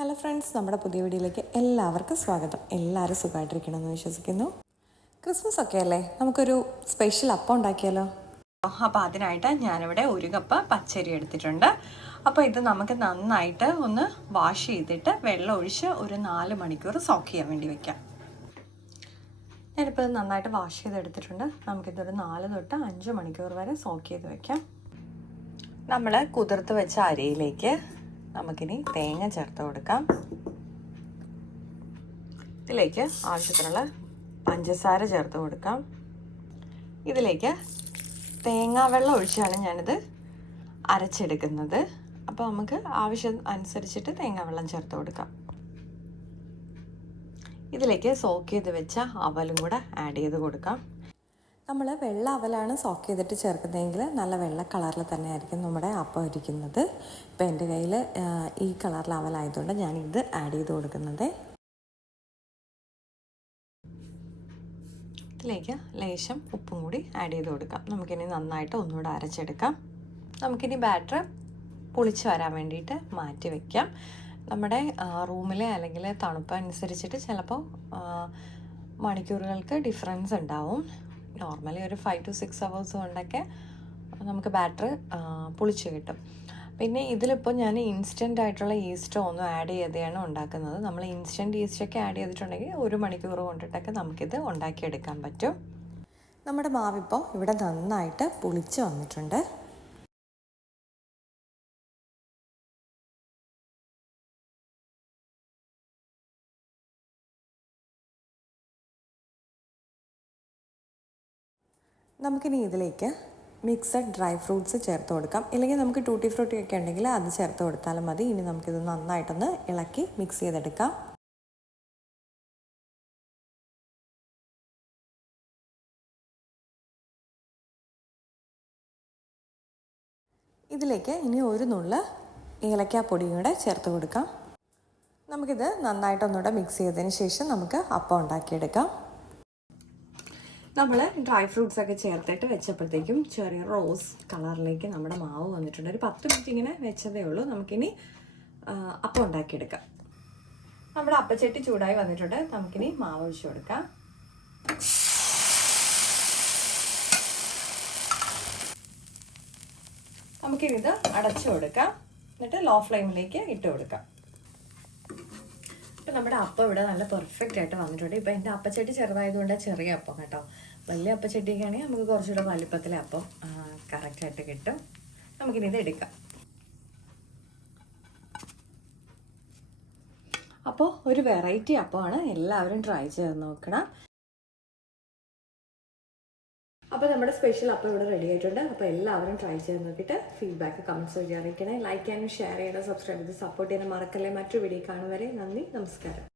Hello friends, നമ്മുടെ പുതിയ വീഡിയോയിലേക്ക് എല്ലാവർക്കും സ്വാഗതം. എല്ലാവരും സുഖമായിട്ടിരിക്കണമെന്ന് വിശ്വസിക്കുന്നു. ക്രിസ്മസ് ഒക്കെ അല്ലേ, നമുക്കൊരു സ്പെഷ്യൽ അപ്പം ഉണ്ടാക്കിയാലോ? അപ്പോൾ അതിനായിട്ട് ഞാനിവിടെ 1 കപ്പ് പച്ചരി എടുത്തിട്ടുണ്ട്. അപ്പോൾ ഇത് നമുക്ക് നന്നായിട്ട് ഒന്ന് വാഷ് ചെയ്തിട്ട് വെള്ളം ഒഴിച്ച് ഒരു 4 മണിക്കൂർ സോക്ക് ചെയ്യാൻ വേണ്ടി വെക്കാം. ഞാനിപ്പോൾ ഇത് നന്നായിട്ട് വാഷ് ചെയ്തെടുത്തിട്ടുണ്ട്. നമുക്കിതൊരു 4 തൊട്ട് 5 മണിക്കൂർ വരെ സോക്ക് ചെയ്ത് വെക്കാം. നമ്മൾ കുതിർത്ത് വെച്ച അരിയിലേക്ക് നമുക്കിനി തേങ്ങ ചേർത്ത് കൊടുക്കാം. ഇതിലേക്ക് ആവശ്യത്തിനുള്ള പഞ്ചസാര ചേർത്ത് കൊടുക്കാം. ഇതിലേക്ക് തേങ്ങാ വെള്ളം ഒഴിച്ചാണ് ഞാനിത് അരച്ചെടുക്കുന്നത്. അപ്പോൾ നമുക്ക് ആവശ്യം അനുസരിച്ചിട്ട് തേങ്ങാ വെള്ളം ചേർത്ത് കൊടുക്കാം. ഇതിലേക്ക് സോക്ക് ചെയ്ത് വെച്ച അവലും കൂടെ ആഡ് ചെയ്ത് കൊടുക്കാം. നമ്മൾ വെള്ള അവലാണ് സോക്ക് ചെയ്തിട്ട് ചേർക്കുന്നതെങ്കിൽ നല്ല വെള്ള കളറിൽ തന്നെ ആയിരിക്കും നമ്മുടെ അപ്പം ഇരിക്കുന്നത്. ഇപ്പോൾ എൻ്റെ കയ്യിൽ ഈ കളറിൽ അവലായതുകൊണ്ട് ഞാനിത് ആഡ് ചെയ്ത് കൊടുക്കുന്നത്. ഇതിലേക്ക് ലേശം ഉപ്പും കൂടി ആഡ് ചെയ്ത് കൊടുക്കാം. നമുക്കിനി നന്നായിട്ട് ഒന്നുകൂടെ അരച്ചെടുക്കാം. നമുക്കിനി ബാറ്റർ പുളിച്ച് വരാൻ വേണ്ടിയിട്ട് മാറ്റി വയ്ക്കാം. നമ്മുടെ റൂമിലെ അല്ലെങ്കിൽ തണുപ്പ് അനുസരിച്ചിട്ട് ചിലപ്പോൾ മണിക്കൂറുകൾക്ക് ഡിഫറൻസ് ഉണ്ടാവും. നോർമലി ഒരു 5 to 6 hours കൊണ്ടൊക്കെ നമുക്ക് ബാറ്റർ പുളിച്ച് കിട്ടും. പിന്നെ ഇതിലിപ്പോൾ ഞാൻ ഇൻസ്റ്റൻ്റ് ആയിട്ടുള്ള ഈസ്റ്റോ ഒന്നും ആഡ് ചെയ്താണ് ഉണ്ടാക്കുന്നത്. നമ്മൾ ഇൻസ്റ്റൻറ്റ് ഈസ്റ്റൊക്കെ ആഡ് ചെയ്തിട്ടുണ്ടെങ്കിൽ 1 മണിക്കൂർ കൊണ്ടിട്ടൊക്കെ നമുക്കിത് ഉണ്ടാക്കിയെടുക്കാൻ പറ്റും. നമ്മുടെ മാവിപ്പോൾ ഇവിടെ നന്നായിട്ട് പുളിച്ച് വന്നിട്ടുണ്ട്. നമുക്കിനി ഇതിലേക്ക് മിക്സഡ് ഡ്രൈ ഫ്രൂട്ട്സ് ചേർത്ത് കൊടുക്കാം. ഇല്ലെങ്കിൽ നമുക്ക് ടൂട്ടി ഫ്രൂട്ടി ഒക്കെ ഉണ്ടെങ്കിൽ അത് ചേർത്ത് കൊടുത്താലും മതി. ഇനി നമുക്കിത് നന്നായിട്ടൊന്ന് ഇളക്കി മിക്സ് ചെയ്തെടുക്കാം. ഇതിലേക്ക് ഇനി ഒരു നുള്ള് ഏലക്കാപ്പൊടിയും കൂടെ ചേർത്ത് കൊടുക്കാം. നമുക്കിത് നന്നായിട്ടൊന്നുകൂടെ മിക്സ് ചെയ്തതിന് ശേഷം നമുക്ക് അപ്പം ഉണ്ടാക്കിയെടുക്കാം. നമ്മൾ ഡ്രൈ ഫ്രൂട്ട്സ് ഒക്കെ ചേർത്തിട്ട് വെച്ചപ്പോഴത്തേക്കും ചെറിയ റോസ് കളറിലേക്ക് നമ്മുടെ മാവ് വന്നിട്ടുണ്ട്. ഒരു 10 മിനിറ്റ് ഇങ്ങനെ വെച്ചതേ ഉള്ളൂ. നമുക്കിനി അപ്പം ഉണ്ടാക്കിയെടുക്കാം. നമ്മുടെ അപ്പച്ചട്ടി ചൂടായി വന്നിട്ടുണ്ട്. നമുക്കിനി മാവ് ഒഴിച്ചു കൊടുക്കാം. നമുക്കിത് അടച്ചു കൊടുക്കാം. എന്നിട്ട് ലോ ഫ്ലെയിമിലേക്ക് ഇട്ട് കൊടുക്കാം. ഇപ്പം നമ്മുടെ അപ്പം ഇവിടെ നല്ല പെർഫെക്റ്റ് ആയിട്ട് വന്നിട്ടുണ്ട്. ഇപ്പം എൻ്റെ അപ്പച്ചട്ടി ചെറുതായതുകൊണ്ട് ചെറിയ അപ്പം കേട്ടോ. വലിയ അപ്പച്ചട്ടിയൊക്കെ ആണെങ്കിൽ നമുക്ക് കുറച്ചുകൂടെ വലിപ്പത്തിലെ അപ്പം കറക്റ്റായിട്ട് കിട്ടും. നമുക്കിനി ഇത് എടുക്കാം. അപ്പോൾ ഒരു വെറൈറ്റി അപ്പമാണ്. എല്ലാവരും ട്രൈ ചെയ്ത് നോക്കണം. അപ്പോൾ നമ്മുടെ സ്പെഷ്യൽ അപ്പം ഇവിടെ റെഡി ആയിട്ടുണ്ട്. അപ്പോൾ എല്ലാവരും ട്രൈ ചെയ്ത് നോക്കിയിട്ട് ഫീഡ്ബാക്ക് കമൻറ്റ്സ് വഴി അറിയിക്കണേ. ലൈക്ക് ചെയ്യാനും ഷെയർ ചെയ്യണം, സബ്സ്ക്രൈബ് ചെയ്ത് സപ്പോർട്ട് ചെയ്യാനും മറക്കല്ലേ. മറ്റൊരു വീഡിയോ കാണും വരെ നന്ദി, നമസ്കാരം.